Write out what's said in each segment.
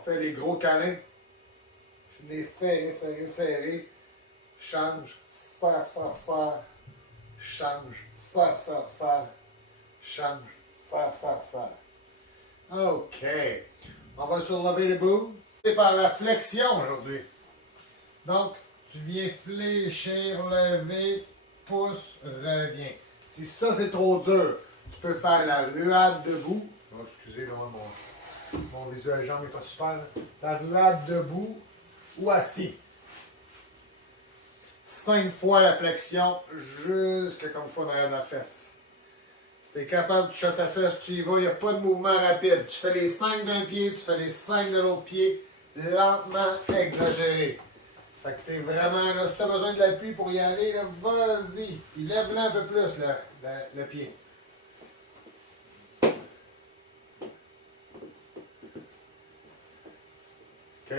fait les gros câlins. Venez serrer, serrer, serrer. Change, serre, serre, serre. Change, serre, serre, serre. Change, serre, serre, serre. OK. On va surlever les bouts. C'est par la flexion aujourd'hui. Donc, tu viens fléchir, lever, pousse, reviens. Si ça c'est trop dur, tu peux faire la ruade debout. Oh, excusez, là, mon visuel jambe n'est pas super. Là. La ruade debout ou assis. 5 fois la flexion, jusque comme fois dans la fesse. Si tu es capable de toucher ta fesse, tu y vas, il n'y a pas de mouvement rapide. Tu fais les 5 d'un pied, tu fais les 5 de l'autre pied, lentement, exagéré. Fait que tu es vraiment là, si tu as besoin de l'appui pour y aller, vas-y. Puis lève-le un peu plus, le pied. OK?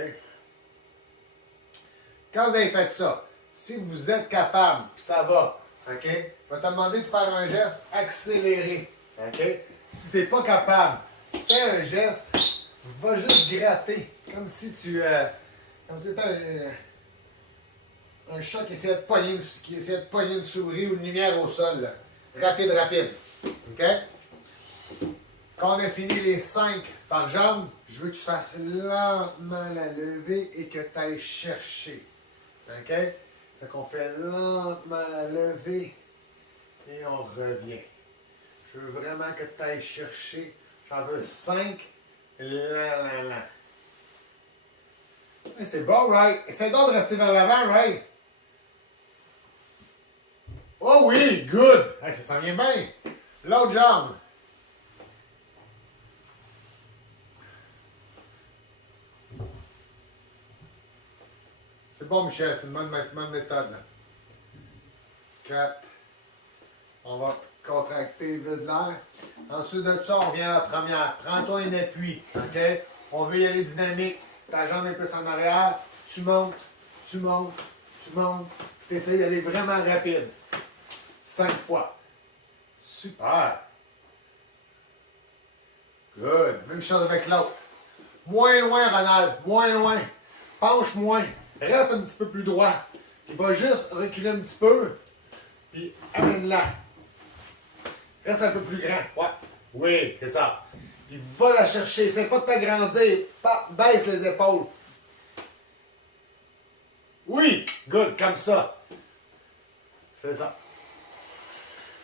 Quand vous avez fait ça, si vous êtes capable, puis ça va, OK? Je vais te demander de faire un geste accéléré. OK? Si tu n'es pas capable, fais un geste, va juste gratter. Comme si tu. Comme si c'était un chat qui essayait de pogner une souris ou une lumière au sol. Là. Rapide, rapide. OK? Quand on a fini les 5 par jambe, je veux que tu fasses lentement la levée et que tu ailles chercher. OK? Fait qu'on fait lentement la levée et on revient. Je veux vraiment que tu ailles chercher. J'en veux 5. Là. C'est bon, right? Essaye donc de rester vers l'avant, right? Oh oui, good! Hey, ça s'en vient bien. L'autre jambe. C'est bon, Michel, c'est une bonne méthode. 4. On va contracter, vide l'air. Ensuite de ça, on vient à la première. Prends-toi un appui, OK? On veut y aller dynamique. Ta jambe est plus en arrière. Tu montes, tu montes, tu montes. Tu essaies d'aller vraiment rapide. 5 fois. Super. Good. Même chose avec l'autre. Moins loin, Ronald. Moins loin. Penche moins. Reste un petit peu plus droit. Il va juste reculer un petit peu. Puis amène-la. Reste un peu plus grand. Ouais. Oui, c'est ça. Puis va la chercher. Essaie pas de t'agrandir. Baisse les épaules. Oui. Good. Comme ça. C'est ça.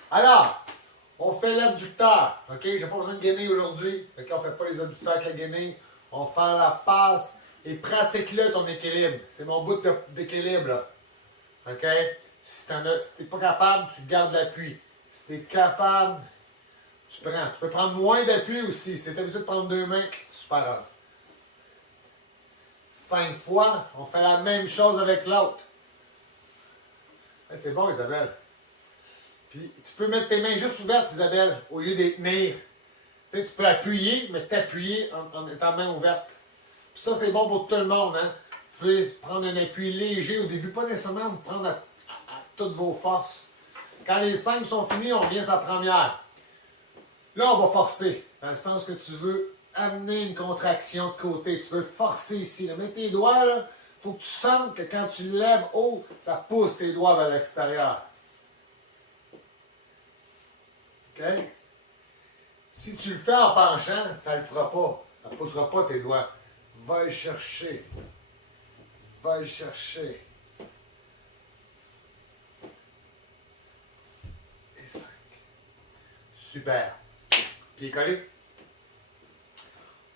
Alors, on fait l'abducteur. OK? J'ai pas besoin de gainer aujourd'hui. OK? On fait pas les abducteurs avec la gainer. On va faire la passe. Et pratique-le ton équilibre. C'est mon bout d'équilibre, là. OK? Si t'es pas capable, tu gardes l'appui. Si t'es capable, tu prends. Tu peux prendre moins d'appui aussi. Si t'es habitué de prendre 2 mains, super grave. 5 fois, on fait la même chose avec l'autre. Hey, c'est bon, Isabelle. Puis, tu peux mettre tes mains juste ouvertes, Isabelle, au lieu de les tenir. Tu sais, tu peux appuyer, mais t'appuyer en étant main ouverte. Puis ça, c'est bon pour tout le monde. Hein? Vous pouvez prendre un appui léger au début, pas nécessairement vous prendre à toutes vos forces. Quand les 5 sont finis, on vient sa première. Là, on va forcer, dans le sens que tu veux amener une contraction de côté. Tu veux forcer ici. Là. Mets tes doigts, il faut que tu sentes que quand tu lèves haut, ça pousse tes doigts vers l'extérieur. OK? Si tu le fais en penchant, ça ne le fera pas. Ça ne poussera pas tes doigts. Va le chercher. Va le chercher. Et 5. Super. Pieds collés.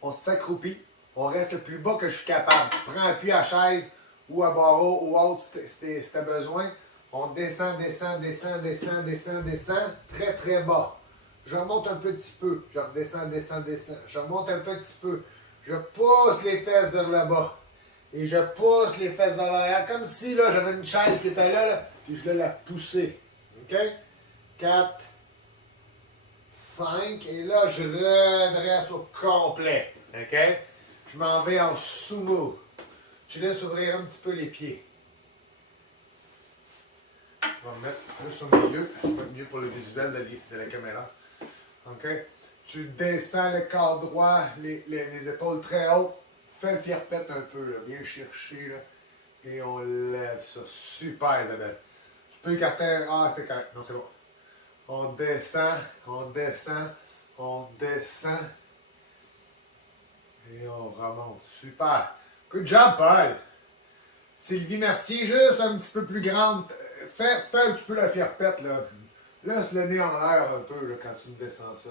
On s'accroupit. On reste le plus bas que je suis capable. Tu prends appui à chaise ou à barreau ou autre si tu as besoin. On descend. Très, très bas. Je remonte un petit peu. Je redescends. Je remonte un petit peu. Je pousse les fesses vers le bas. Et je pousse les fesses vers l'arrière. Comme si là, j'avais une chaise qui était là, puis je voulais la pousser. OK? 4, 5. Et là, je redresse au complet. OK? Je m'en vais en sumo. Tu laisses ouvrir un petit peu les pieds. Je vais me mettre plus au milieu. Ça va être mieux pour le visuel de la caméra. OK? Tu descends le corps droit, les épaules très hautes. fais le fier-pète un peu, là, viens chercher, là, et on lève ça. Super, Isabelle. Tu peux écarter. Ah, t'es correct. Non, c'est bon. On descend, on descend, on descend. Et on remonte. Super. Good job, Paul. Sylvie Mercier, juste un petit peu plus grande. Fais un petit peu la fier-pète, là. Laisse le nez en l'air un peu, là, quand tu me descends ça.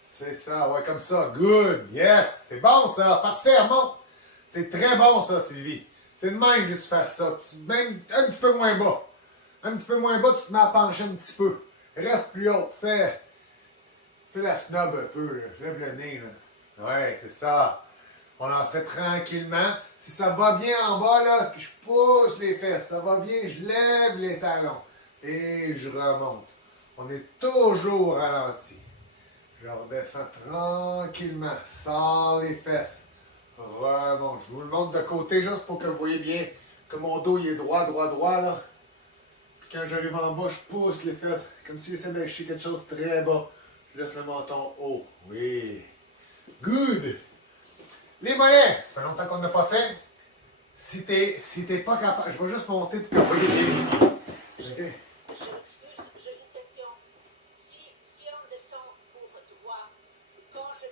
C'est ça, ouais, comme ça. Good. Yes. C'est bon, ça. Parfait, remonte. C'est très bon, ça, Sylvie. C'est de même que tu fasses ça. Même un petit peu moins bas. Un petit peu moins bas, tu te mets à pencher un petit peu. Reste plus haut. Fais la snob un peu, là. Lève le nez, là. Ouais, c'est ça. On en fait tranquillement. Si ça va bien en bas, là, je pousse les fesses. Ça va bien, je lève les talons. Et je remonte. On est toujours ralenti. Je redescends tranquillement. Sors les fesses. Remonte. Je vous le montre de côté juste pour que vous voyez bien que mon dos il est droit, là. Puis quand j'arrive en bas, je pousse les fesses. Comme si j'essaie d'acheter quelque chose très bas. Je laisse le menton haut. Oui. Good. Les mollets, ça fait longtemps qu'on n'a pas fait. Si t'es pas capable, je vais juste monter pour que vous voyez bien. OK. J'ai une question. Si on descend pour droit, quand je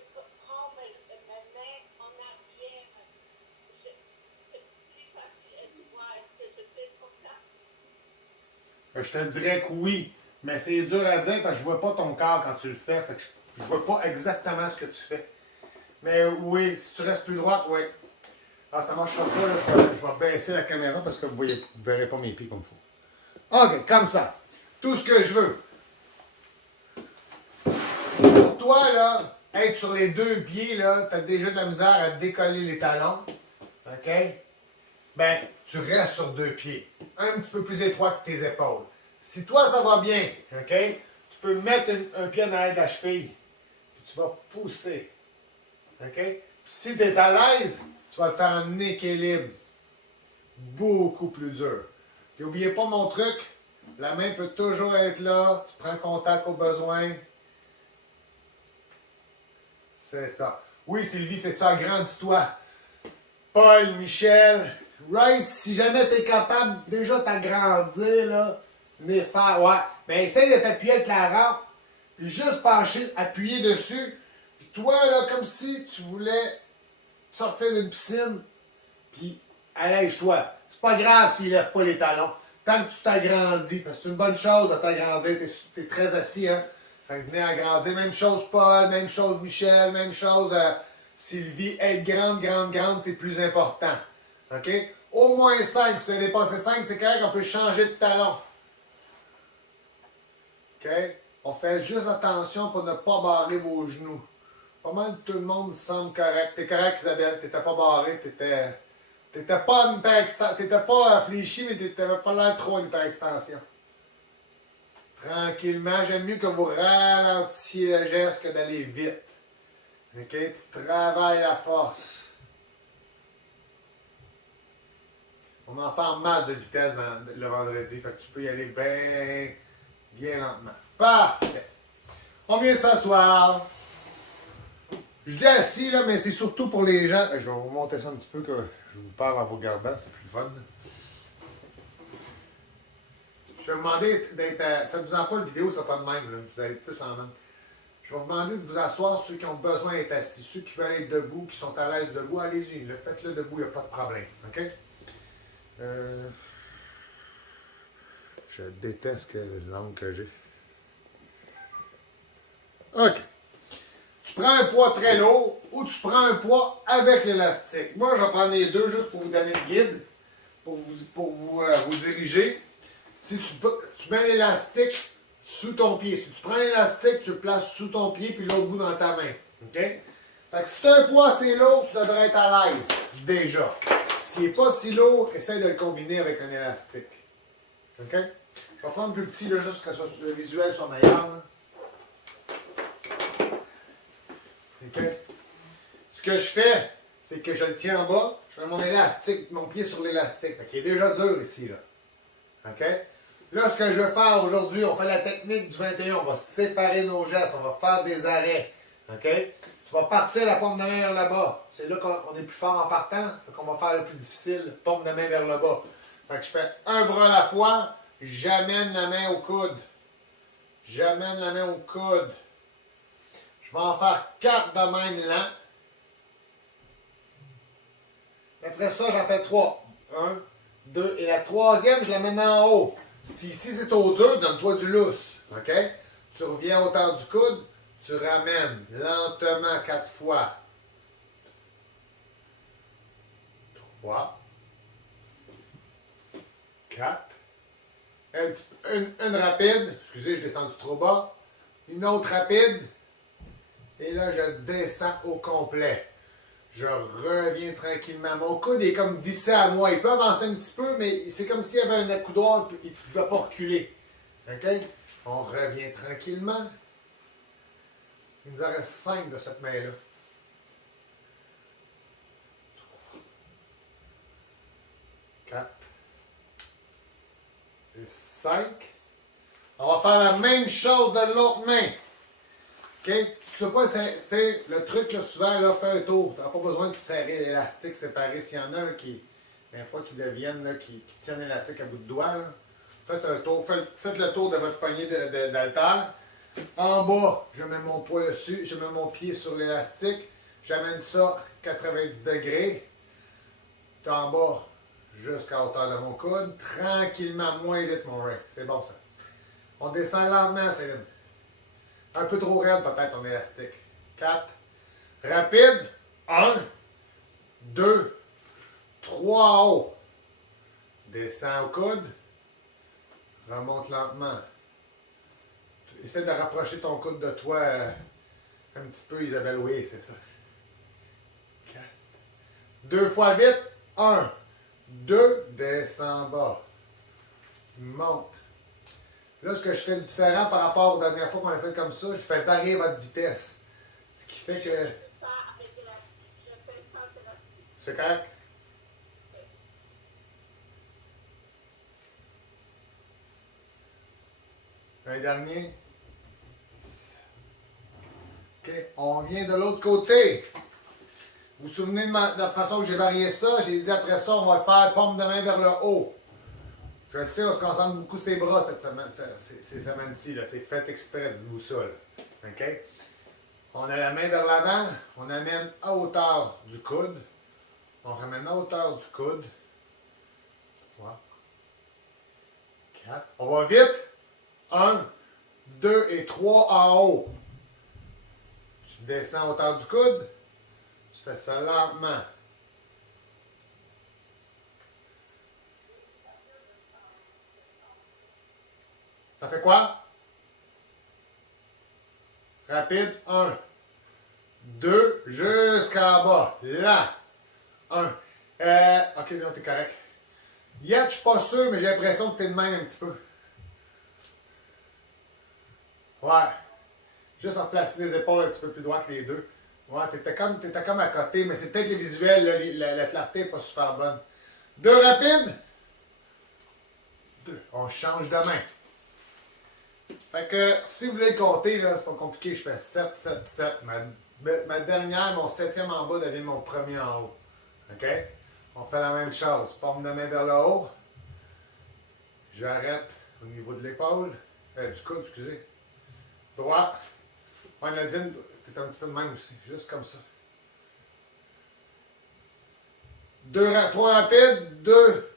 prends mes mains en arrière, c'est plus facile à droit. Est-ce que je fais comme ça? Je te dirais que oui, mais c'est dur à dire parce que je vois pas ton corps quand tu le fais. Fait que je vois pas exactement ce que tu fais. Mais oui, si tu restes plus droite, oui. Ah, ça marchera pas, là. Je vais baisser la caméra parce que vous ne verrez pas mes pieds comme il faut. OK, comme ça. Tout ce que je veux. Si pour toi, là, être sur les deux pieds, là, tu as déjà de la misère à décoller les talons, OK? Ben, tu restes sur deux pieds. Un petit peu plus étroit que tes épaules. Si toi, ça va bien, OK? Tu peux mettre un pied en arrière de la cheville. Puis tu vas pousser. OK? Puis si tu es à l'aise, tu vas le faire en équilibre. Beaucoup plus dur. Puis n'oubliez pas mon truc. La main peut toujours être là. Tu prends contact au besoin. C'est ça. Oui, Sylvie, c'est ça. Agrandis-toi. Paul, Michel, Rice, si jamais tu es capable déjà t'agrandir, là, venez faire. Ouais. Mais essaye de t'appuyer avec la rampe. Puis juste pencher, appuyer dessus. Puis toi, là, comme si tu voulais sortir d'une piscine. Puis allège-toi. C'est pas grave s'il lève pas les talons. Tant que tu t'agrandis, parce que c'est une bonne chose de t'agrandir, t'es très assis, hein. Fait que venez agrandir. Même chose Paul, même chose Michel, même chose Sylvie. Être grande, c'est plus important. OK? Au moins 5. Si vous avez dépassé 5, c'est correct, on peut changer de talon. OK? On fait juste attention pour ne pas barrer vos genoux. Pas mal tout le monde semble correct. T'es correct, Isabelle. T'étais pas barré, T'étais pas en hyperextension. T'étais pas fléchi, mais t'avais pas l'air trop en hyperextension. Tranquillement, j'aime mieux que vous ralentissiez le geste que d'aller vite. OK? Tu travailles la force. On en fait en masse de vitesse le vendredi. Fait que tu peux y aller bien lentement. Parfait. On vient s'asseoir. Je dis assis, là, mais c'est surtout pour les gens. Je vais vous monter ça un petit peu, que je vous parle en vous regardant, c'est plus fun. Je vais vous demander d'être. Faites-vous-en pas une vidéo, ça pas de même, là. Vous allez plus en même. Je vais vous demander de vous asseoir, ceux qui ont besoin d'être assis. Ceux qui veulent être debout, qui sont à l'aise debout, allez-y. Faites-le debout, il n'y a pas de problème. OK? Je déteste la langue que j'ai. OK. Tu prends un poids très lourd ou tu prends un poids avec l'élastique. Moi, je vais prendre les deux juste pour vous donner le guide, pour vous diriger. Si tu mets l'élastique sous ton pied. Si tu prends l'élastique, tu le places sous ton pied puis l'autre bout dans ta main. OK? Fait que si tu as un poids assez lourd, tu devrais être à l'aise déjà. S'il n'est pas si lourd, essaye de le combiner avec un élastique. OK? Je vais prendre plus petit là, juste que le visuel soit meilleur. Là. OK? Ce que je fais, c'est que je le tiens en bas, je mets mon élastique, mon pied sur l'élastique. Fait qu'il est déjà dur ici, là. OK? Là, ce que je vais faire aujourd'hui, on fait la technique du 21. On va séparer nos gestes, on va faire des arrêts. OK? Tu vas partir la paume de main vers le bas. C'est là qu'on est plus fort en partant. Fait qu'on va faire le plus difficile, paume de main vers le bas. Fait que je fais un bras à la fois, j'amène la main au coude. J'amène la main au coude. Je vais en faire 4 de même lent. Après ça, j'en fais 3. 1, 2. Et la troisième, je la mène en haut. Si ici c'est au dur, donne-toi du lousse. OK? Tu reviens à hauteur du coude. Tu ramènes lentement 4 fois. 3. 4. Une rapide. Excusez, je descends du trop bas. Une autre rapide. Et là, je descends au complet. Je reviens tranquillement. Mon coude est comme vissé à moi. Il peut avancer un petit peu, mais c'est comme s'il y avait un accoudoir et il ne pouvait pas reculer. OK? On revient tranquillement. Il nous en reste 5 de cette main-là. 4 et 5. On va faire la même chose de l'autre main. OK? Tu sais pas, le truc, là, souvent, là, fais un tour. Tu n'as pas besoin de serrer l'élastique séparé. S'il y en a un qui, des fois, qui deviennent, là, qui tiennent l'élastique à bout de doigt, là, faites un tour. Faites le tour de votre poignée d'haltère. En bas, je mets mon poids dessus. Je mets mon pied sur l'élastique. J'amène ça 90 degrés. En bas, jusqu'à hauteur de mon coude. Tranquillement, moins vite, mon Ray. C'est bon, ça. On descend lentement, Céline. Un peu trop raide, peut-être, ton élastique. 4. Rapide. 1, 2, 3 en haut. Descends au coude. Remonte lentement. Essaie de rapprocher ton coude de toi un petit peu, Isabelle. Oui, c'est ça. 4. 2 fois vite. 1, 2, descends bas. Monte. Là, ce que je fais différent par rapport aux dernières fois qu'on a fait comme ça, je fais varier votre vitesse. Ce qui fait que... Je fais ça avec élastique. Je fais sans élastique. C'est correct? Un dernier. OK. On vient de l'autre côté. Vous vous souvenez de la façon que j'ai varié ça? J'ai dit après ça, on va le faire paume de main vers le haut. Je sais, on se concentre beaucoup sur ses bras cette semaine, ces semaines-ci. C'est fait exprès, dites-vous ça. Là. OK? On a la main vers l'avant. On amène à hauteur du coude. On ramène à hauteur du coude. 3, 4. On va vite. 1, 2 et 3 en haut. Tu descends à hauteur du coude. Tu fais ça lentement. Ça fait quoi? Rapide. 1, 2, jusqu'en bas. Lent. 1. OK, non, t'es correct. Yet, je suis pas sûr, mais j'ai l'impression que t'es de même un petit peu. Ouais. Juste en placer les épaules un petit peu plus droites, les deux. Ouais, t'étais comme à côté, mais c'est peut-être les visuels, là, la clarté n'est pas super bonne. 2 rapides. 2. On change de main. Fait que si vous voulez le compter, là, c'est pas compliqué, je fais 7, 7, 7. Ma dernière, mon 7e en bas devient mon premier en haut. OK? On fait la même chose. Paume de main vers le haut. J'arrête au niveau de l'épaule. Du coude, excusez. Droit. Ouais, Nadine, t'es un petit peu de même aussi. Juste comme ça. 3 rapides. 2,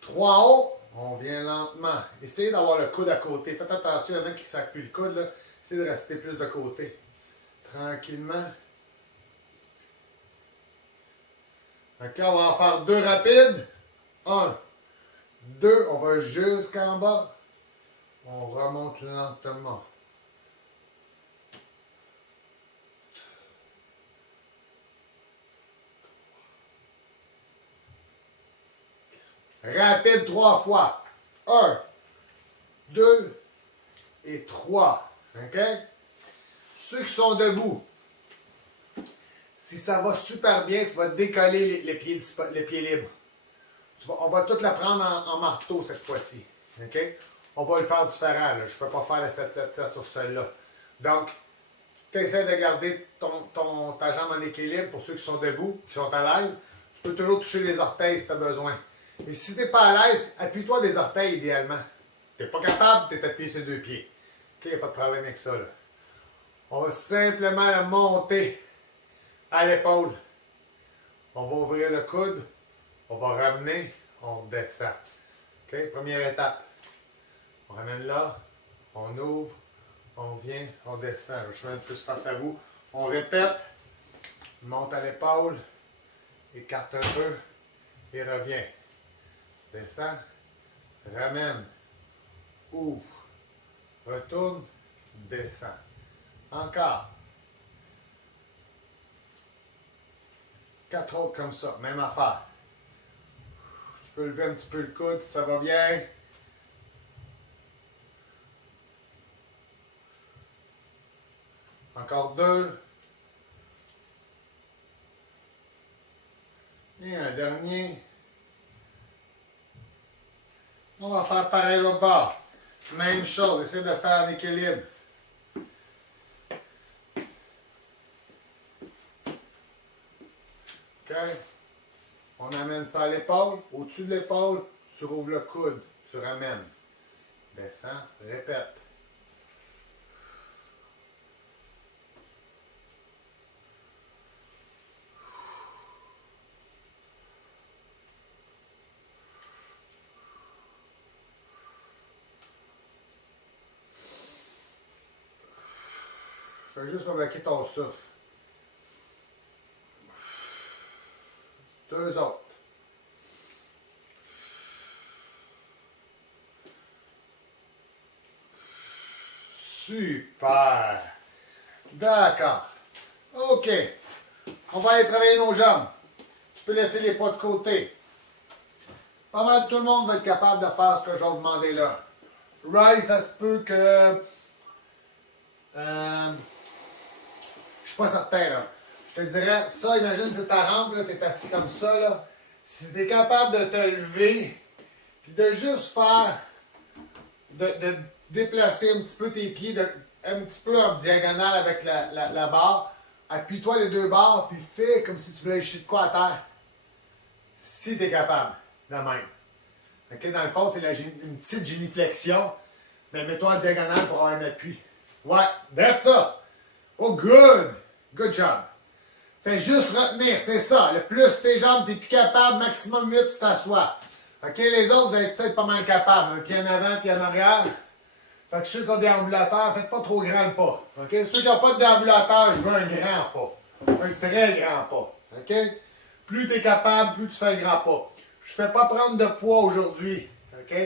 3 en haut. On vient lentement. Essayez d'avoir le coude à côté. Faites attention, il y en a qui ne sacent plus le coude. Là. Essayez de rester plus de côté. Tranquillement. OK, on va en faire 2 rapides. 1, 2, on va jusqu'en bas. On remonte lentement. Rapide 3 fois. 1, 2 et 3. OK? Ceux qui sont debout, si ça va super bien, tu vas décoller les pieds libres. On va tout la prendre en marteau cette fois-ci. OK? On va le faire différent. Là. Je ne peux pas faire le 7-7-7 sur celui-là. Donc, tu essaies de garder ta jambe en équilibre pour ceux qui sont debout, qui sont à l'aise. Tu peux toujours toucher les orteils si tu as besoin. Et si tu n'es pas à l'aise, appuie-toi des orteils idéalement. Tu n'es pas capable, tu es appuyé sur 2 pieds. OK, il n'y a pas de problème avec ça. Là. On va simplement le monter à l'épaule. On va ouvrir le coude. On va ramener. On descend. OK, première étape. On ramène là. On ouvre. On vient. On descend. Je vais mettre plus face à vous. On répète. Monte à l'épaule. Écarte un peu. Et revient. Descend. Ramène. Ouvre. Retourne. Descend. Encore. 4 autres comme ça. Même affaire. Tu peux lever un petit peu le coude si ça va bien. Encore 2. Et un dernier. On va faire pareil l'autre bord. Même chose. Essaye de faire un équilibre. OK? On amène ça à l'épaule. Au-dessus de l'épaule, tu rouvres le coude. Tu ramènes. Descends. Répète. Fais juste bloquer ton souffle. 2 autres. Super. D'accord. OK. On va aller travailler nos jambes. Tu peux laisser les poids de côté. Pas mal tout le monde va être capable de faire ce que je vais vous demander là. Right, ça se peut que... je suis pas certain là. Je te dirais, ça, imagine c'est ta rampe, tu es assis comme ça. Là. Si tu es capable de te lever, puis de juste faire, de déplacer un petit peu tes pieds, un petit peu en diagonale avec la barre, appuie-toi les 2 barres, puis fais comme si tu voulais jeter de quoi à terre. Si tu es capable, de même. Okay? Dans le fond, c'est une petite géniflexion, mais mets-toi en diagonale pour avoir un appui. Ouais, that's ça. Oh, good. Good job. Fais juste retenir, c'est ça. Le plus tes jambes, t'es plus capable, maximum 8, tu t'assois. OK, les autres, vous allez peut-être pas mal capables. Un pied en avant, pied en arrière. Fait que ceux qui ont des déambulateur, faites pas trop grand le pas. OK? Ceux qui n'ont pas de déambulateur, je veux un grand pas. Un très grand pas. OK? Plus tu es capable, plus tu fais un grand pas. Je ne fais pas prendre de poids aujourd'hui. OK?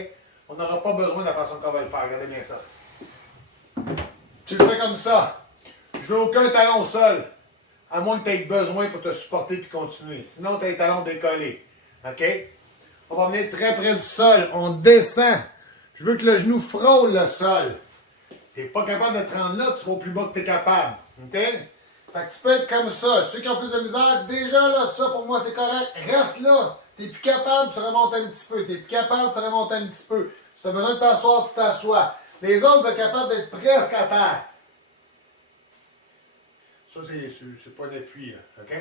On n'aura pas besoin de la façon qu'on va le faire. Regardez bien ça. Tu le fais comme ça. Je veux aucun talon au sol. À moins que tu aies besoin pour te supporter et continuer. Sinon, tu as les talons décollés. OK? On va venir très près du sol. On descend. Je veux que le genou frôle le sol. Tu n'es pas capable de te rendre là, tu vas au plus bas que tu es capable. OK? Fait que tu peux être comme ça. Ceux qui ont plus de misère, déjà là, ça pour moi c'est correct. Reste là. Tu n'es plus capable, tu remontes un petit peu. Tu n'es plus capable, tu remontes un petit peu. Si tu as besoin de t'asseoir, tu t'assois. Les autres, vous êtes capables d'être presque à terre. Ça, c'est pas d'appui, là. OK?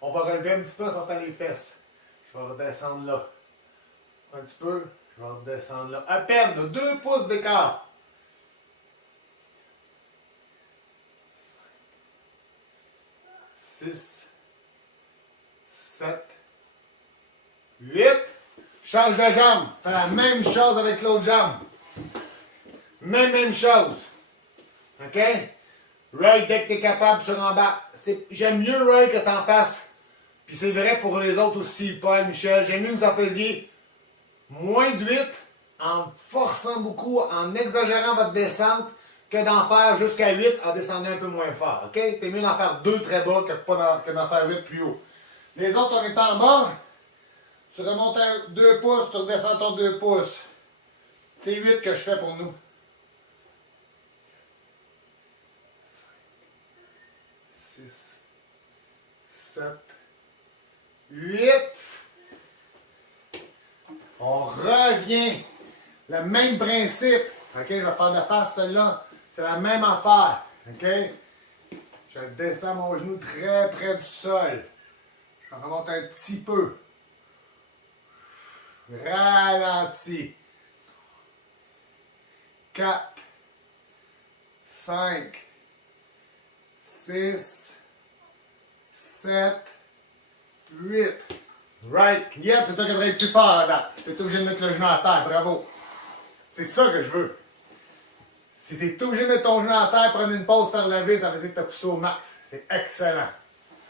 On va relever un petit peu en sortant les fesses. Je vais redescendre là. Un petit peu. Je vais redescendre là. À peine, 2 pouces d'écart. 5, 6, 7, 8. Change de jambe. Fais la même chose avec l'autre jambe. Même chose. OK? Ray, dès que tu es capable, tu rembarques. J'aime mieux, Ray, que tu en fasses. Puis c'est vrai pour les autres aussi, Paul, Michel. J'aime mieux que vous en faisiez moins de 8 en forçant beaucoup, en exagérant votre descente, que d'en faire jusqu'à 8 en descendant un peu moins fort. OK? T'es mieux d'en faire 2 très bas que d'en faire 8 plus haut. Les autres, on est en bas. Tu remontes à 2 pouces, tu redescends ton 2 pouces. C'est 8 que je fais pour nous. 6, 7, 8. On revient. Le même principe. OK, je vais faire de face celle-là. C'est la même affaire. OK? Je descends mon genou très près du sol. Je remonte un petit peu. Ralentis. 4, 5, 6, 7, 8. Right. Yet, c'est toi qui devrais être plus fort à date. Tu es obligé de mettre le genou à terre. Bravo. C'est ça que je veux. Si tu es obligé de mettre ton genou à terre, prendre une pause, faire la vis, ça veut dire que tu as poussé au max. C'est excellent.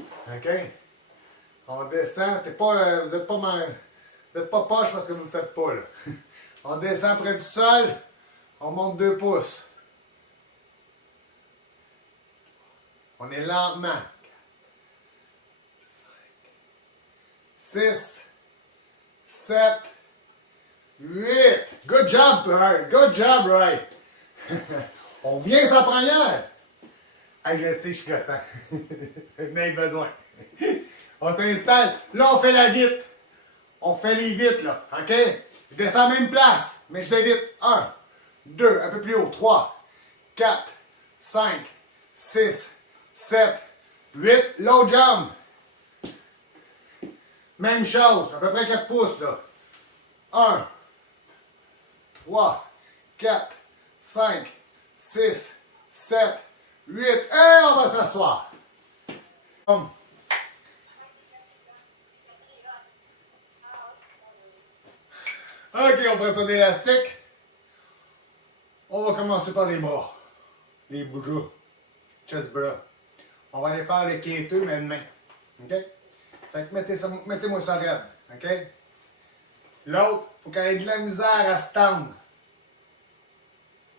OK? On descend. Vous n'êtes pas poche parce que vous ne le faites pas. Là. On descend près du sol. On monte 2 pouces. On est lentement. 4, 5, 6, 7, 8. Good job, Ray. Good job, Ray. On vient sans première. Hey, je sais, je suis gossant. Vous avez besoin. On s'installe. Là, on fait la vite. On fait les vites, là. OK? Je descends à la même place, mais je fais vite. 1, 2, un peu plus haut. 3, 4, 5, 6, 7, 8. L'autre jambe. Même chose. À peu près 4 pouces, là. 1, 3, 4, 5, 6, 7, 8. Et on va s'asseoir. OK, on prend son élastique. On va commencer par les bras. Les bras. Chest bras. On va aller faire les quêteux, mais demain. OK? Fait que mettez-moi ça raide. OK? L'autre, il faut qu'elle ait de la misère à se tendre. OK?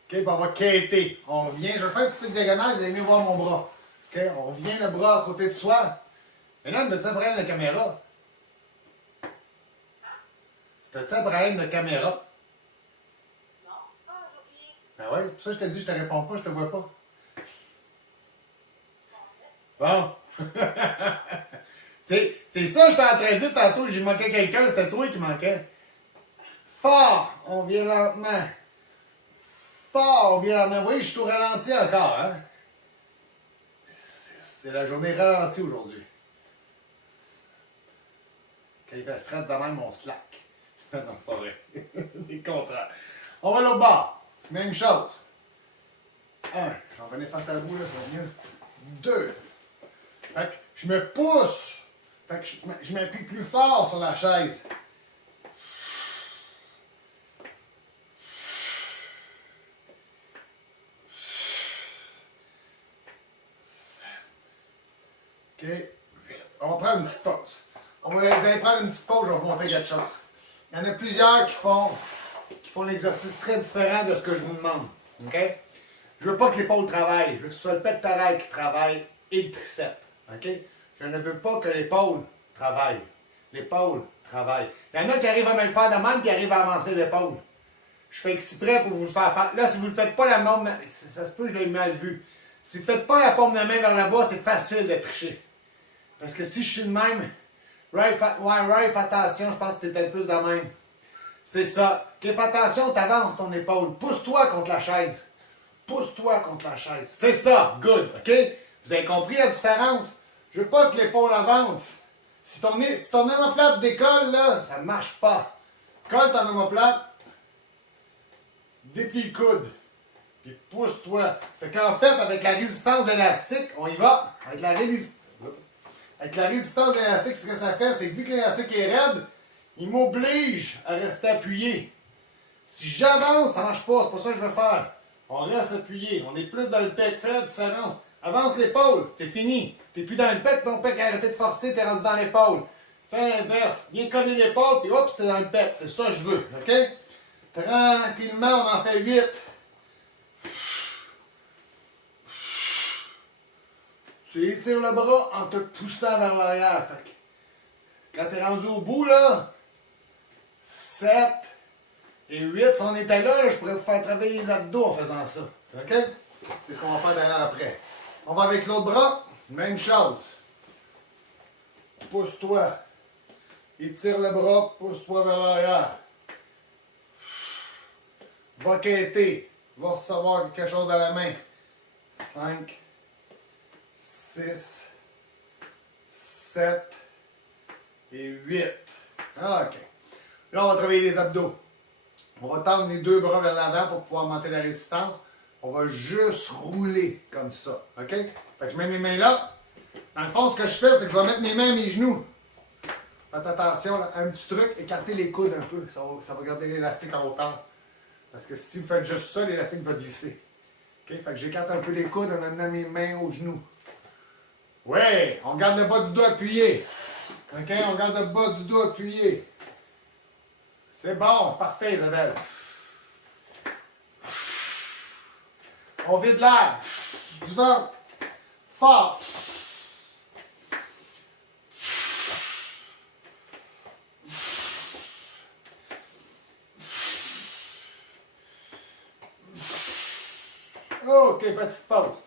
Puis on va quêter. On revient. Je vais faire un petit peu de diagonale, vous allez mieux voir mon bras. OK? On revient le bras à côté de soi. Et là, t'as-tu un problème de caméra? T'as-tu un problème de caméra? Non. Ah, j'ai oublié. Ben ouais, c'est pour ça que je te dis, je te réponds pas, je te vois pas. Bon, Bon. c'est ça que j'étais en train de dire tantôt, j'ai manqué quelqu'un, c'était toi qui manquait. Fort, on vient lentement. Fort, on vient lentement. Vous voyez, je suis tout ralenti encore, hein? C'est la journée ralentie aujourd'hui. Quand il fait frais de même, on slack. Non, c'est pas vrai. C'est le contraire. On va l'autre bord. Même chose. 1. J'en venais face à vous, là, ça va mieux. 2. Fait que je me pousse. Fait que je m'appuie plus fort sur la chaise. OK. On va prendre une petite pause. Vous allez prendre une petite pause, je vais vous montrer quelque chose. Il y en a plusieurs qui font l'exercice très différent de ce que je vous demande. OK? Je veux pas que l'épaule travaille. Je veux que ce soit le pectoral qui travaille et le triceps. OK? Je ne veux pas que l'épaule travaille. L'épaule travaille. Il y en a qui arrivent à me le faire de même, qui arrivent à avancer l'épaule. Je fais exprès pour vous le faire faire. Là, si vous ne le faites pas la paume, ça se peut que je l'ai mal vu. Si vous ne faites pas la paume de main vers le bas, c'est facile de tricher. Parce que si je suis de même, Ray, fais attention, je pense que t'étais plus de même. C'est ça. OK, fais attention, t'avances ton épaule. Pousse-toi contre la chaise. Pousse-toi contre la chaise. C'est ça. Good. OK? Vous avez compris la différence? Je veux pas que l'épaule avance. Si ton omoplate décolle, là, ça marche pas. Colle ton omoplate. Déplie le coude. Puis pousse-toi. Fait qu'en fait, avec la résistance d'élastique, on y va. Avec la résistance d'élastique, ce que ça fait, c'est que vu que l'élastique est raide, il m'oblige à rester appuyé. Si j'avance, ça marche pas. C'est pas ça que je veux faire. On reste appuyé. On est plus dans le pec. Fais la différence. Avance l'épaule. C'est fini. T'es plus dans le pec. Ton pec a arrêté de forcer. T'es rendu dans l'épaule. Fais l'inverse. Viens coller l'épaule. Puis hop, t'es dans le pec. C'est ça que je veux. OK? Tranquillement, on en fait 8. Tu étires le bras en te poussant vers l'arrière. Quand t'es rendu au bout, là, 7 et 8, si on était là, je pourrais vous faire travailler les abdos en faisant ça. OK? C'est ce qu'on va faire derrière après. On va avec l'autre bras, même chose. Pousse-toi. Étire le bras, pousse-toi vers l'arrière. Va quêter. Va recevoir quelque chose dans la main. 5, 6, 7 et 8. OK. Là, on va travailler les abdos. On va tendre les deux bras vers l'avant pour pouvoir monter la résistance. On va juste rouler comme ça. OK? Fait que je mets mes mains là. Dans le fond, ce que je fais, c'est que je vais mettre mes mains à mes genoux. Faites attention, là, un petit truc, écartez les coudes un peu. Ça va garder l'élastique en hauteur. Parce que si vous faites juste ça, l'élastique va glisser. OK? Fait que j'écarte un peu les coudes en amenant mes mains aux genoux. Ouais, on garde le bas du dos appuyé. OK? On garde le bas du dos appuyé. C'est bon, c'est parfait, Isabelle. On vide l'air. Du ventre. Fort. OK, petite pause.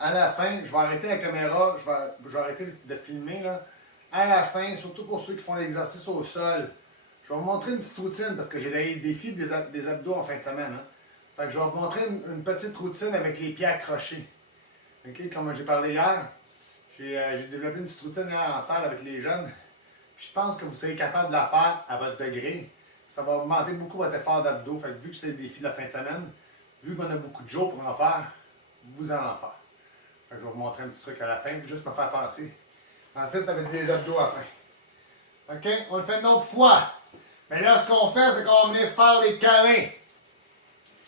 À la fin, je vais arrêter la caméra, je vais arrêter de filmer là. À la fin, surtout pour ceux qui font l'exercice au sol, je vais vous montrer une petite routine parce que j'ai des défis des abdos en fin de semaine. Hein. Fait que je vais vous montrer une petite routine avec les pieds accrochés. OK, comme j'ai parlé hier, j'ai développé une petite routine hier en salle avec les jeunes. Puis je pense que vous serez capable de la faire à votre degré. Ça va augmenter beaucoup votre effort d'abdos. Fait que vu que c'est le défi de la fin de semaine, vu qu'on a beaucoup de jours pour en faire, vous allez en faire. Fait que je vais vous montrer un petit truc à la fin, juste pour faire penser. Penser, ça veut dire les abdos à la fin. OK? On le fait une autre fois. Mais là, ce qu'on fait, c'est qu'on va venir faire les câlins.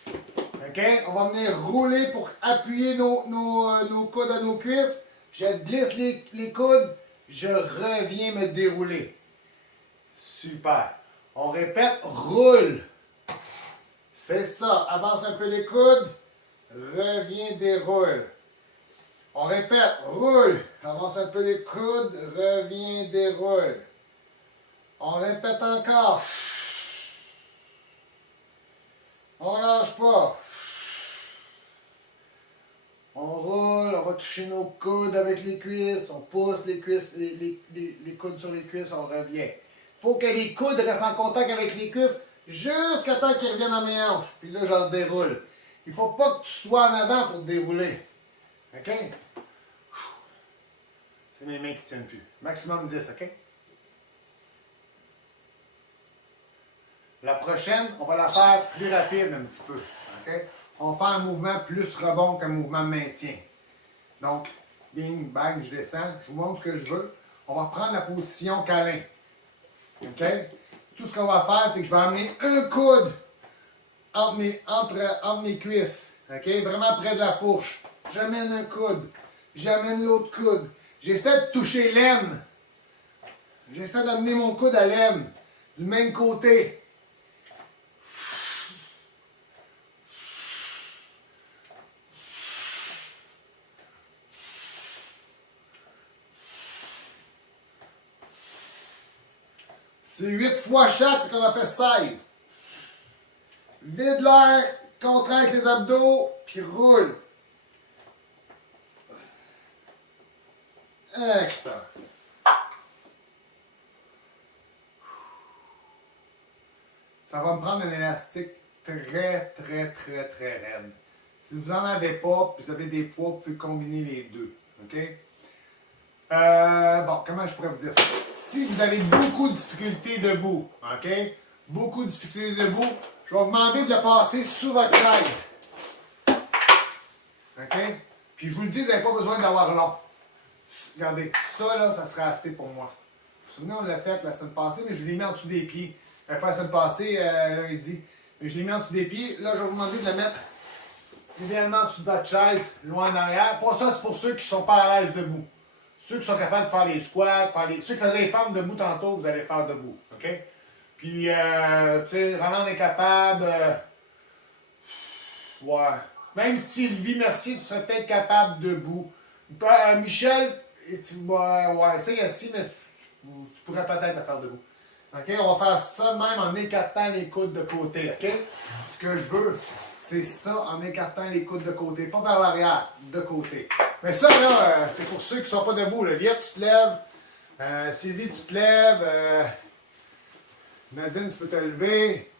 OK? On va venir rouler pour appuyer nos coudes à nos cuisses. Je glisse les coudes. Je reviens me dérouler. Super. On répète, roule. C'est ça. Avance un peu les coudes. Reviens, déroule. On répète, roule. Avance un peu les coudes. Reviens, déroule. On répète encore. On lâche pas. On roule, on va toucher nos coudes avec les cuisses, on pousse les cuisses, les coudes sur les cuisses, on revient. Il faut que les coudes restent en contact avec les cuisses jusqu'à temps qu'ils reviennent à mes hanches. Puis là, je le déroule. Il ne faut pas que tu sois en avant pour te dérouler. OK? C'est mes mains qui ne tiennent plus. Maximum 10, OK? La prochaine, on va la faire plus rapide un petit peu. OK? On va faire un mouvement plus rebond qu'un mouvement maintien. Donc, bing, bang, je descends. Je vous montre ce que je veux. On va prendre la position câlin. OK? Tout ce qu'on va faire, c'est que je vais amener un coude entre mes cuisses. OK? Vraiment près de la fourche. J'amène un coude. J'amène l'autre coude. J'essaie de toucher l'aine. J'essaie d'amener mon coude à l'aine. Du même côté. C'est 8 fois chaque, qu'on a fait 16. Vide l'air, contracte les abdos, puis roule. Excellent. Ça va me prendre un élastique très raide. Si vous n'en avez pas, puis vous avez des poids, vous pouvez combiner les deux. OK? Bon, comment je pourrais vous dire ça? Si vous avez beaucoup de difficultés debout, OK? Beaucoup de difficultés debout, je vais vous demander de le passer sous votre chaise. OK? Puis je vous le dis, vous n'avez pas besoin d'avoir long. Regardez, ça là, ça serait assez pour moi. Vous vous souvenez, on l'a fait la semaine passée, mais je l'ai mis en dessous des pieds. Pas la semaine passée, lundi. Mais je l'ai mis en dessous des pieds. Là, je vais vous demander de le mettre idéalement en dessous de votre chaise, loin en arrière. Pour ça, c'est pour ceux qui ne sont pas à l'aise debout. Ceux qui sont capables de faire les squats, ceux qui faisaient les femmes debout tantôt, vous allez faire debout. OK? Puis, tu sais, vraiment incapable. Ouais. Même Sylvie Mercier, tu serais peut-être capable debout. Michel, ouais, essaye assis, mais tu pourrais peut-être le faire debout. OK? On va faire ça même en écartant les coudes de côté. OK? Ce que je veux, c'est ça en écartant les coudes de côté. Pas vers l'arrière, de côté. Mais ça, là, c'est pour ceux qui ne sont pas debout. Liette, tu te lèves. Sylvie, tu te lèves. Nadine, tu peux te lever.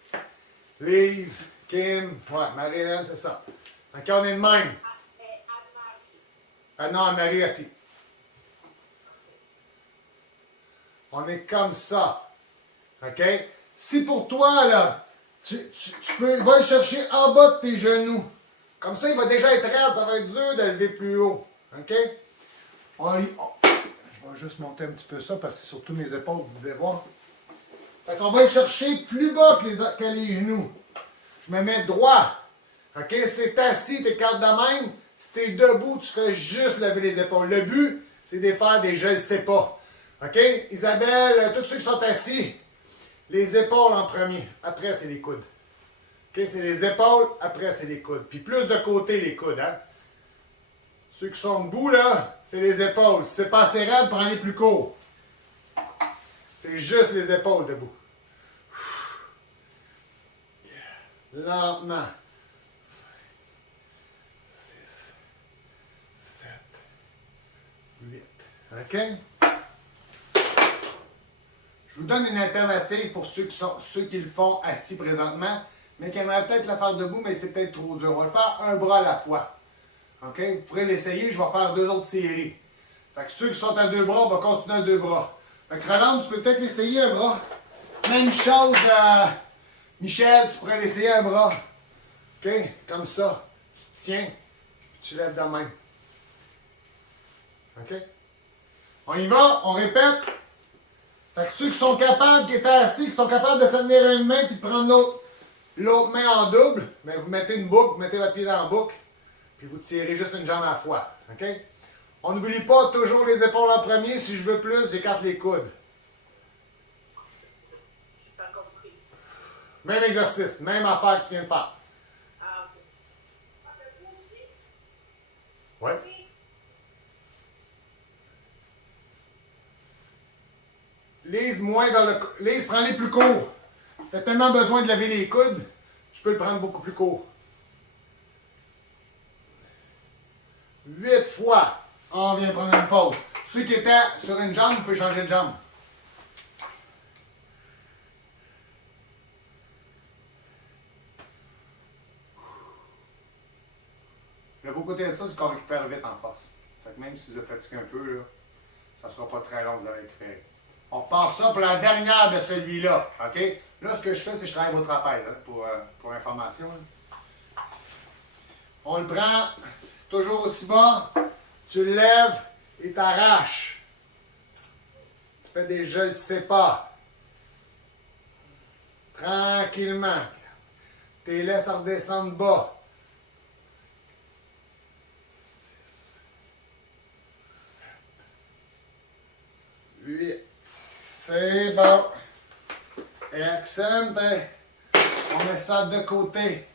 Lise, Kim, ouais, Marie-Hélène, c'est ça. OK, on est de même. À Ah non, en arrière, assis. On est comme ça. OK? Si pour toi, là, tu peux, va le chercher en bas de tes genoux. Comme ça, il va déjà être raide, ça va être dur de le lever plus haut. OK? Je vais juste monter un petit peu ça parce que c'est surtout mes épaules, vous devez voir. Fait qu'on va le chercher plus bas que les genoux. Je me mets droit. OK? Si t'es assis, t'es cadre de même. Si t'es debout, tu fais juste lever les épaules. Le but, c'est de faire des je le sais pas. OK? Isabelle, tous ceux qui sont assis, les épaules en premier. Après, c'est les coudes. OK? C'est les épaules, après, c'est les coudes. Puis plus de côté, les coudes, hein? Ceux qui sont debout, là, c'est les épaules. Si c'est pas assez raide, prends les plus courts. C'est juste les épaules debout. Lentement. 5, 6, 7, 8. OK? Je vous donne une alternative pour ceux qui le font assis présentement, mais qui aimeraient peut-être le faire debout, mais c'est peut-être trop dur. On va le faire un bras à la fois. OK? Vous pourrez l'essayer, je vais faire 2 autres séries. Fait que ceux qui sont à 2 bras, on va continuer à 2 bras. Fait que Roland, tu peux peut-être l'essayer un bras. Même chose, Michel, tu pourrais l'essayer un bras. OK? Comme ça. Tu te tiens, puis tu lèves de même. OK? On y va, on répète. Fait que ceux qui sont capables, qui étaient assis, qui sont capables de se tenir une main puis de prendre l'autre main en double, mais vous mettez une boucle, vous mettez votre pied dans la boucle, puis vous tirez juste une jambe à la fois. OK? On n'oublie pas toujours les épaules en premier. Si je veux plus, j'écarte les coudes. J'ai pas compris. Même exercice, même affaire que tu viens de faire. Ah, ok. Ah, debout aussi? Ouais. Oui. Lise moins vers le... Lise, prends les plus courts. Tu as tellement besoin de lever les coudes, tu peux le prendre beaucoup plus court. 8 fois. On vient prendre une pause. Ceux qui étaient sur une jambe, il faut changer de jambe. Le beau côté de ça, c'est qu'on récupère vite en force. Fait que même si vous êtes fatigué un peu, là, ça ne sera pas très long, vous allez récupérer. On passe ça pour la dernière de celui-là. OK? Là, ce que je fais, c'est que je travaille vos trapèzes, hein, pour information. Hein. On le prend toujours aussi bas. Tu le lèves et t'arraches. Tu fais des je le sais pas. Tranquillement. Tu les laisses redescendre bas. 6, 7, 8. C'est bon. Excellent. On met ça de côté.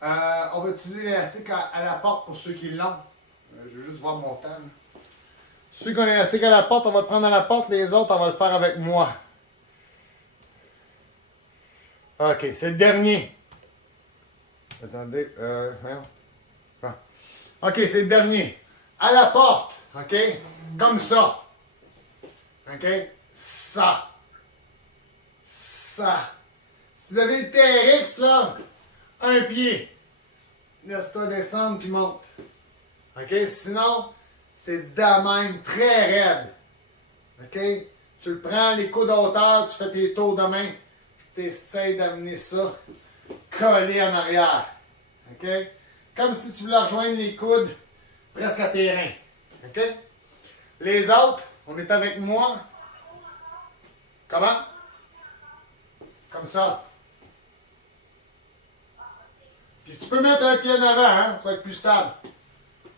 On va utiliser l'élastique à la porte pour ceux qui l'ont. Je veux juste voir mon temps. Ceux qui ont l'élastique à la porte, on va le prendre à la porte. Les autres, on va le faire avec moi. OK, c'est le dernier. Attendez. Voyons. Ah. OK, c'est le dernier. À la porte. OK? Comme ça. OK? Ça. Ça. Si vous avez le TRX, là, un pied. Laisse-toi descendre puis monte. OK? Sinon, c'est de même, très raide. OK? Tu le prends, les coudes à hauteur, tu fais tes tours de main, puis tu essaies d'amener ça collé en arrière. OK? Comme si tu voulais rejoindre les coudes presque à tes reins. OK? Les autres, on est avec moi. Comment? Comme ça. Puis tu peux mettre un pied en avant, hein? Ça va être plus stable.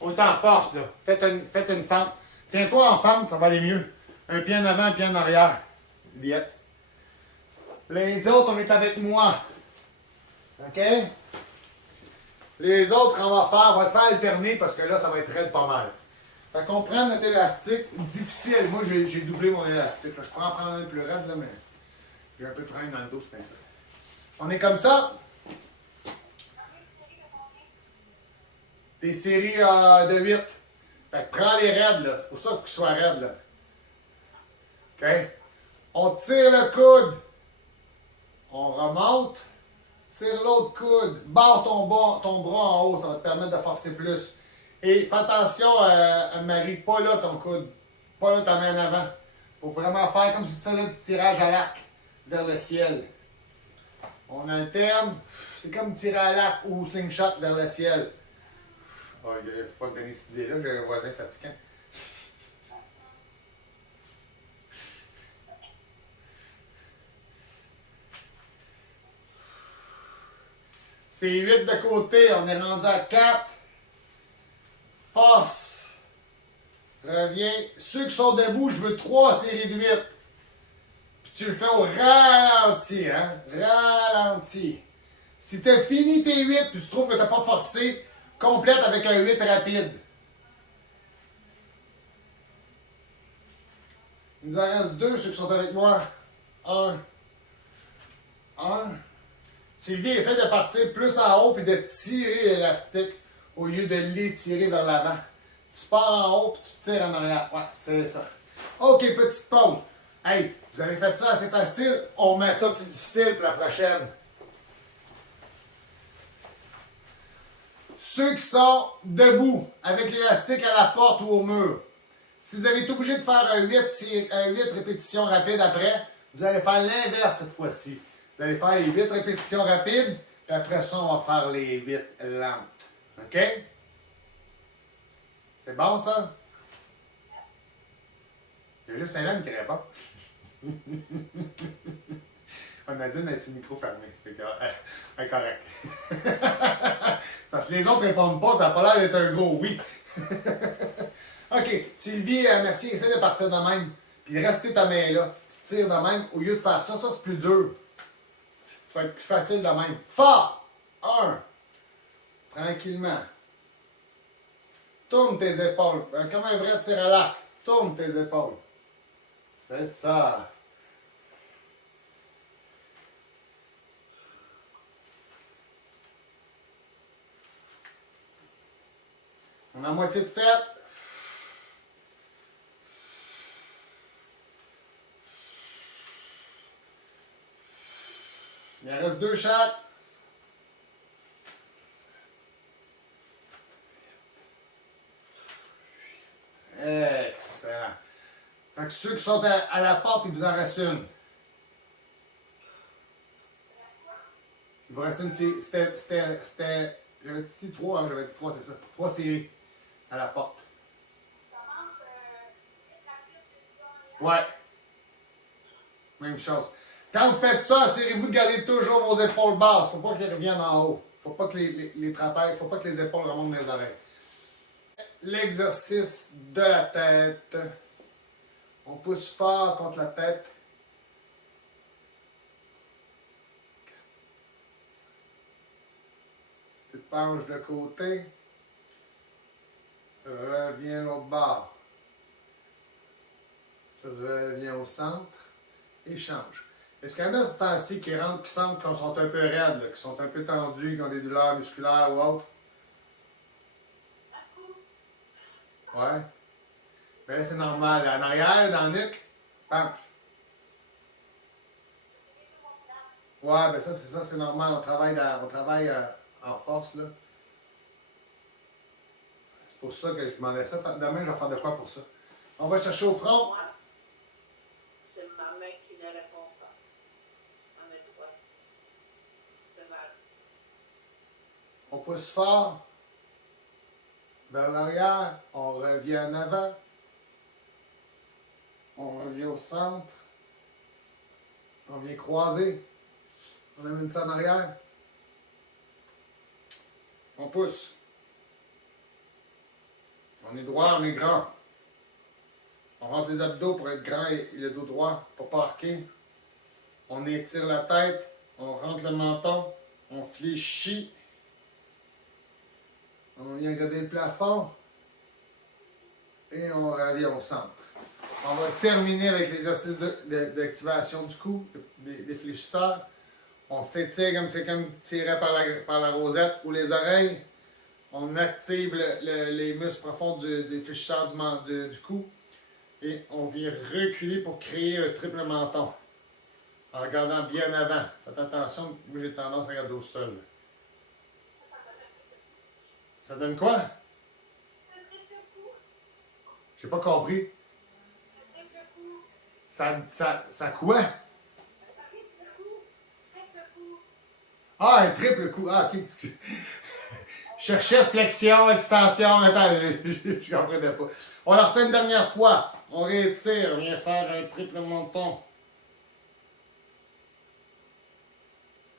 On est en force, là. Faites une fente. Tiens-toi en fente, ça va aller mieux. Un pied en avant, un pied en arrière. Liette. Les autres, on est avec moi. OK? Les autres, on va le faire alterner parce que là, ça va être raide pas mal. Fait qu'on prend notre élastique difficile. Moi, j'ai doublé mon élastique. Là. Je pourrais en prendre un plus raide, là, mais j'ai un peu de problème dans le dos, c'est ça. On est comme ça. Des séries de 8. Fait que prends les raides, là. C'est pour ça qu'il faut qu'ils soient raides, là. OK? On tire le coude. On remonte. Tire l'autre coude. Barre ton bras en haut. Ça va te permettre de forcer plus. Et fais attention, Anne-Marie, pas là ton coude. Pas là ta main en avant. Faut vraiment faire comme si tu faisais du tirage à l'arc vers le ciel. On alterne. C'est comme tirer à l'arc ou slingshot vers le ciel. Oh, il ne faut pas me donner cette idée-là, j'ai un voisin fatigant. C'est 8 de côté, on est rendu à 4. Force. Reviens. Ceux qui sont debout, je veux 3 séries de 8. Puis tu le fais au ralenti, hein? Ralenti. Si tu as fini tes 8 puis tu trouves que tu n'as pas forcé, complète avec un 8 rapide. Il nous en reste 2, ceux qui sont avec moi. 1. Sylvie essaie de partir plus en haut puis de tirer l'élastique au lieu de l'étirer vers l'avant. Tu pars en haut puis tu tires en arrière. Ouais, c'est ça. OK, petite pause. Hey, vous avez fait ça assez facile. On met ça plus difficile pour la prochaine. Ceux qui sont debout avec l'élastique à la porte ou au mur, si vous avez été obligé de faire un 8 répétitions rapides après, vous allez faire l'inverse cette fois-ci. Vous allez faire les 8 répétitions rapides, puis après ça, on va faire les 8 lentes. OK? C'est bon, ça? Il y a juste Hélène qui répond. Nadine a ses micros fermés. Elle est correct. Parce que les autres ne répondent pas, ça n'a pas l'air d'être un gros oui. OK. Sylvie, merci. Essaie de partir de même. Puis rester ta main là. Puis tire de même. Au lieu de faire ça, c'est plus dur. Ça va être plus facile de même. Fort! 1. Tranquillement. Tourne tes épaules. Comme un vrai tir à l'arc. Tourne tes épaules. C'est ça. On a moitié de fête. Il en reste 2 chaque. Excellent. Fait que ceux qui sont à la porte, il vous en reste une. Il vous reste une. C'était. J'avais dit 3, hein, j'avais dit 3, c'est ça. 3 séries à la porte. Ouais. Même chose. Quand vous faites ça, assurez-vous de garder toujours vos épaules basses. Faut pas qu'elles reviennent en haut. Faut pas que les trapèzes, faut pas que les épaules remontent dans les oreilles. L'exercice de la tête. On pousse fort contre la tête. Tu te penches de côté. Reviens l'autre bord. Tu reviens au centre et change. Est-ce qu'il y en a ce temps-ci qui rentrent, qui sentent qu'ils sont un peu raides, là, qui sont un peu tendus, qui ont des douleurs musculaires ou autres? Ouais. Mais là, c'est normal. En arrière, dans le nuque, penche. Ouais, ben ça, c'est ça, c'est normal. On travaille en force, là. C'est pour ça que je demandais ça. Demain, je vais faire de quoi pour ça? On va chercher au front. Moi, c'est ma main qui ne répond pas. En étoile. C'est mal. On pousse fort. Vers l'arrière. On revient en avant. On revient au centre. On vient croiser. On amène ça en arrière. On pousse. On est droit, on est grand. On rentre les abdos pour être grand et le dos droit, pour pas arquer. On étire la tête. On rentre le menton. On fléchit. On vient regarder le plafond. Et on revient au centre. On va terminer avec l'exercice d'activation du cou, des fléchisseurs. On s'étire comme c'est comme tiré par la rosette ou les oreilles. On active les muscles profonds des fléchisseurs du cou. Et on vient reculer pour créer un triple menton. En regardant bien avant. Faites attention, moi j'ai tendance à regarder au sol. Ça donne quoi? J'ai pas compris. Un triple coup. Ça quoi? Triple coup. Triple coup. Ah, un triple coup. Ah, ok. Excuse. Je cherchais flexion, extension. Attends, je comprenais pas. On la refait une dernière fois. On rétire. On vient faire un triple menton.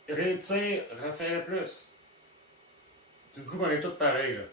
Rétire, refais le plus. Dites-vous qu'on est tous pareils, là.